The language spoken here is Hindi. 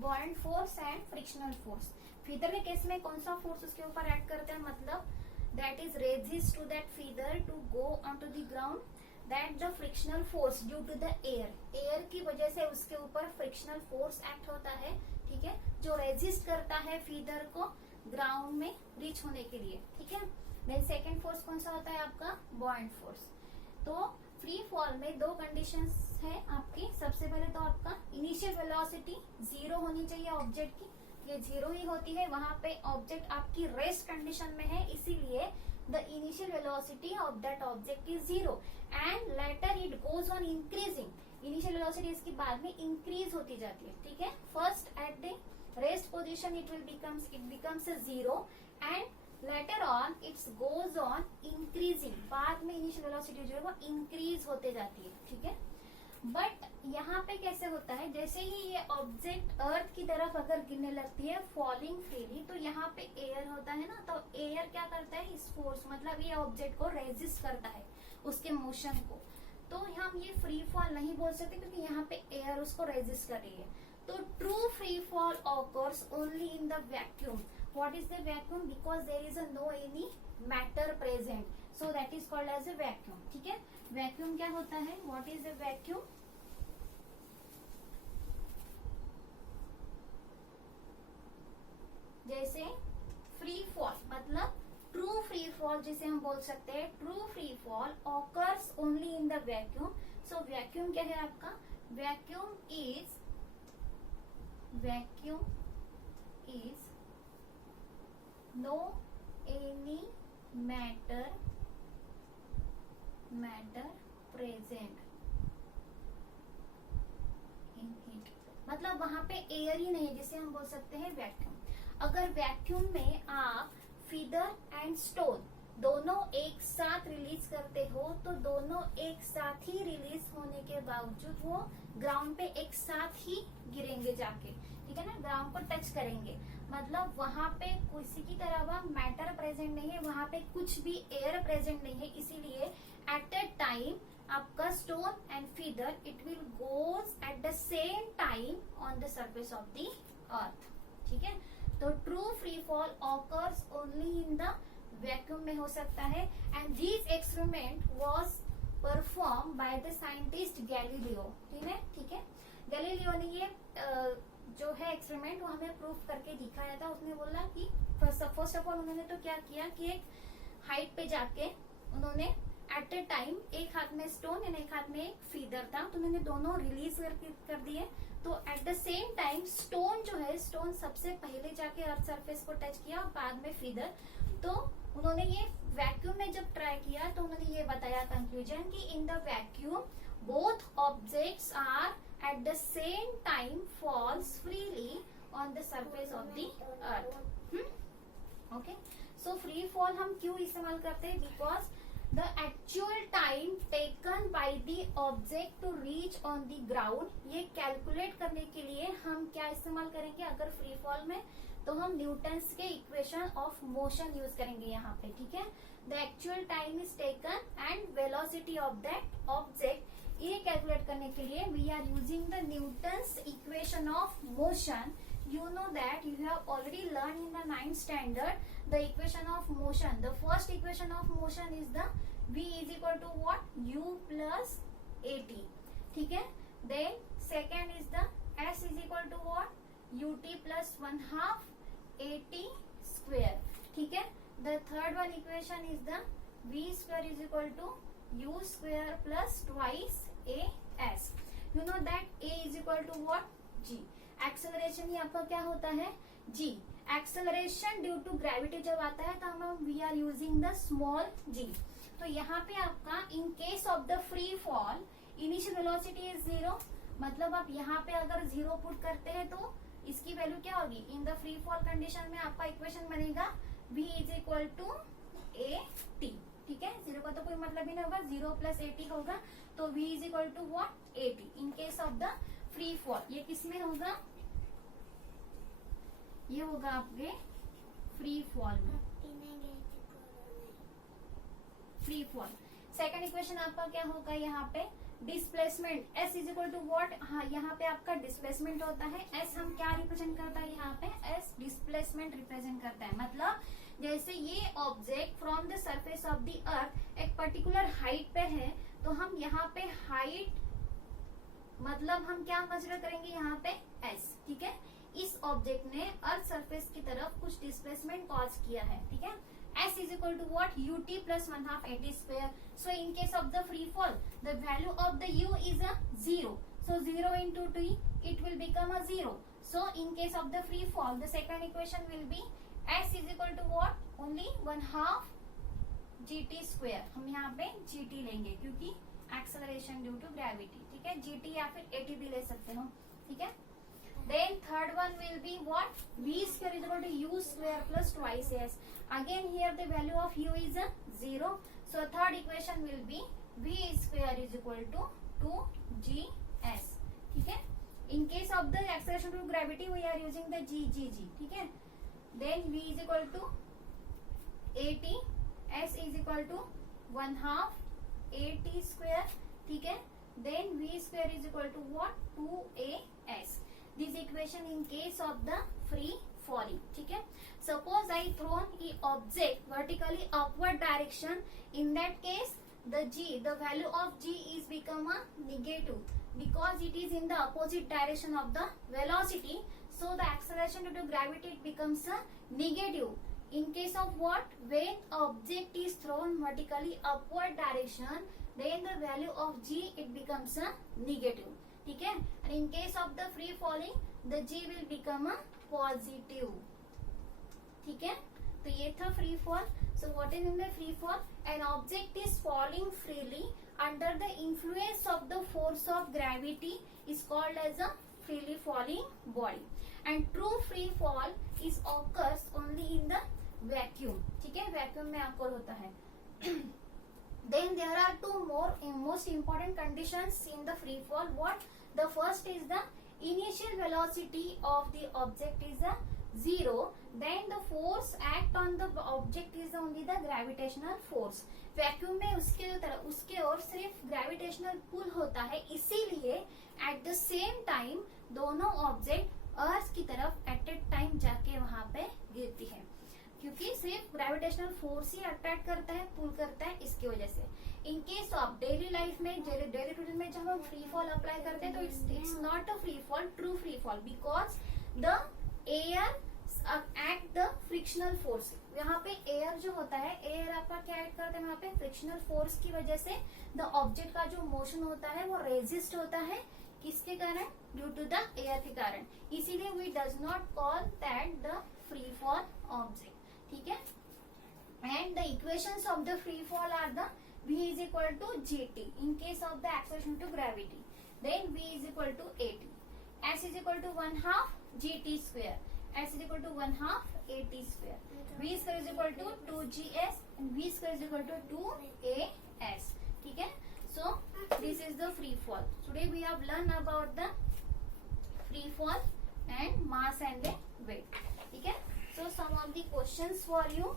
Buoyant force and frictional force. Feather के केस में कौन सा फोर्स उसके ऊपर एक्ट करते हैं, मतलब that is resist to that feather to go on to the ground, that the frictional force due to the air की वजह से उसके ऊपर फ्रिक्शनल फोर्स एक्ट होता है, ठीक है, जो रेजिस्ट करता है फीदर को ग्राउंड में रीच होने के लिए, ठीक है। देन सेकेंड फोर्स कौन सा होता है आपका, बॉयंट फोर्स। तो फ्री फॉल में दो कंडीशंस है आपकी। सबसे पहले तो आपका इनिशियल वेलोसिटी 0 होनी चाहिए ऑब्जेक्ट की, ये 0 ही होती है, वहां पे ऑब्जेक्ट आपकी रेस्ट कंडीशन में है, इसीलिए the initial velocity of that object is 0 and later it goes on increasing. Initial velocity इसकी बाद में इंक्रीज होती जाती है, ठीक है। First at the rest position it becomes 0 and later on it's goes on increasing. बाद में इनिशियल वेलोसिटी जो है वो इंक्रीज होते जाती है, ठीक है। बट यहाँ पे कैसे होता है, जैसे ही ये ऑब्जेक्ट अर्थ की तरफ अगर गिरने लगती है फॉलिंग फ्रीली, तो यहाँ पे एयर होता है ना, तो एयर क्या करता है, इस फोर्स मतलब ये ऑब्जेक्ट को रेजिस्ट करता है उसके मोशन को। तो हम ये फ्री फॉल नहीं बोल सकते क्योंकि यहाँ पे एयर उसको रेजिस्ट कर रही है। तो true free fall occurs only in the vacuum. What is the vacuum? Because there is no any matter present, so that is called as a vacuum, ठीक है। वैक्यूम क्या होता है, what is a vacuum? जैसे फ्री फॉल मतलब ट्रू फ्री फॉल जिसे हम बोल सकते हैं, true free fall occurs only in the vacuum. So vacuum क्या है आपका, vacuum is no any matter present in it, मतलब वहां पे एयर ही नहीं है, जिसे हम बोल सकते हैं वैक्यूम। अगर वैक्यूम में आप फीदर एंड स्टोन दोनों एक साथ रिलीज करते हो, तो दोनों एक साथ ही रिलीज होने के बावजूद वो ग्राउंड पे एक साथ ही गिरेंगे जाके, ठीक है ना, ग्राउंड को टच करेंगे। मतलब वहां पे किसी की तरह वह मैटर प्रेजेंट नहीं है, वहां पे कुछ भी एयर प्रेजेंट नहीं है, इसीलिए एट ए टाइम आपका stone and feather it will goes at the same time on the surface of the earth, ठीक है। तो true free fall occurs only in the vacuum में हो सकता है। And this experiment was perform by the scientist Galileo, ठीक है। गैलीलियो ने ये जो है एक्सपेरिमेंट वो हमें प्रूफ करके दिखाया था। उसने बोला कि फर्स्ट ऑफ ऑल उन्होंने तो क्या किया कि एक हाइट पे जाके उन्होंने एट ए टाइम एक हाथ में स्टोन एंड एक हाथ में एक फीदर था, तो उन्होंने दोनों रिलीज कर दिए। तो at the same time stone जो है, स्टोन सबसे पहले जाके अर्थ सरफेस को टच किया और बाद में फीदर। तो उन्होंने ये वैक्यूम में जब ट्राई किया तो उन्होंने ये बताया कंक्लूजन कि in the vacuum both objects are at the same time falls freely on the surface of the earth. Okay, so free fall हम क्यों इस्तेमाल करते हैं, because the actual time taken by the object to reach on the ground, ये कैलकुलेट करने के लिए हम क्या इस्तेमाल करेंगे, अगर फ्री फॉल में तो हम न्यूटन्स के इक्वेशन ऑफ मोशन यूज करेंगे यहाँ पे, ठीक है। The actual time is taken and velocity of that object, ये कैलकुलेट करने के लिए we are using the Newton's equation of motion. You know that you have already learned in the 9th standard the equation of motion. The first equation of motion is the v is equal to what, u plus at, ठीक है। Then second is the s is equal to what, ut plus 1/2 at square, ठीक है। The third one equation is the v square is equal to u square plus twice as. You know that a is equal to what, g. Acceleration ही आपका क्या होता है, g. Acceleration due to gravity जब आता है तो हम we are using the small g. तो यहाँ पे आपका in case of the free fall initial velocity is 0, मतलब आप यहाँ पे अगर 0 पुट करते हैं तो इसकी वैल्यू क्या होगी, in the free fall condition में आपका इक्वेशन बनेगा v is equal to a t, ठीक है। 0 का तो कोई मतलब ही नहीं होगा, 0 प्लस at होगा, तो v is equal to what, at in case of the free fall. ये किसमें होगा, ये होगा आपके फ्री फॉल में, फ्री फॉल। सेकंड इक्वेशन आपका क्या होगा यहाँ पे, displacement s is equal to what, हाँ यहाँ पे आपका डिस्प्लेसमेंट होता है। s हम क्या रिप्रेजेंट करता है यहाँ पे, s डिस्प्लेसमेंट रिप्रेजेंट करता है। मतलब जैसे ये object from the surface of the earth एक पर्टिकुलर हाइट पे है, तो हम यहाँ पे हाइट मतलब हम क्या कंसिडर करेंगे यहाँ पे s, ठीक है। इस ऑब्जेक्ट ने अर्थ सरफेस की तरफ कुछ डिस्प्लेसमेंट कॉज किया है, ठीक है। s is equal to what, ut plus 1/2 at square. So in case of the free fall, the value of the u is a 0. So 0 into t, it will become a 0. So in case of the free fall, the second equation will be s is equal to what, only 1/2 gt square. हम यहाँ पे gt लेंगे क्योंकि acceleration due to gravity, ठीक है। gt या फिर at भी ले सकते हो, ठीक है। Then third one will be what, v square is equal to u square plus twice s. Again here the value of u is a 0. So third equation will be v square is equal to 2gs, ठीक है। In case of the acceleration due to gravity we are using the g, ठीक है। Then v is equal to at, s is equal to 1/2 at square, ठीक है। Then v square is equal to what, 2as. This equation in case of the free falling, ठीक है। Suppose I thrown a object vertically upward direction. In that case, the value of g is become a negative because it is in the opposite direction of the velocity. So the acceleration due to gravity it becomes a negative. In case of what, when object is thrown vertically upward direction, then the value of g it becomes a negative, ठीक है। And in case of the free falling, the g will become a positive, ठीक है। तो ये था free fall. So what is in the free fall? An object is falling freely under the influence of the force of gravity is called as a freely falling body. And true free fall is occurs only in the vacuum, ठीक है। vacuum में occur होता है। Then there are two more most important conditions in the free fall. What? The first is the initial velocity of the object is a 0. Then the force act on the object is only the gravitational force. Vacuum में उसके और सिर्फ ग्रेविटेशनल पुल होता है, इसीलिए एट द सेम टाइम दोनों ऑब्जेक्ट अर्थ की तरफ एट ए टाइम जाके वहां पे गिरती है, क्योंकि सिर्फ ग्रेविटेशनल फोर्स ही अट्रैक्ट करता है, पुल करता है, इसकी वजह से। इन केस ऑफ डेली लाइफ में, डेली रूटीन में जब हम फ्री फॉल अप्लाई करते हैं तो it's not a free fall, true free fall, because the air act the frictional force. यहाँ पे एयर जो होता है, एयर आपका क्या एक्ट करता है वहाँ पे, फ्रिक्शनल फोर्स की वजह से द ऑब्जेक्ट का जो मोशन होता है वो रेजिस्ट होता है, किसके कारण, ड्यू टू द एयर के कारण। इसीलिए we does not call that the free fall object, ठीक है। And the equations of the free fall are the v is equal to gt in case of the acceleration to gravity, then v is equal to at, s is equal to 1/2 gt square, s is equal to 1/2 at square, v square is equal to 2gs and v square is equal to 2as, ठीक है। So this is the free fall. Today we have learned about the free fall and mass and the weight, ठीक है। So some of the questions for you.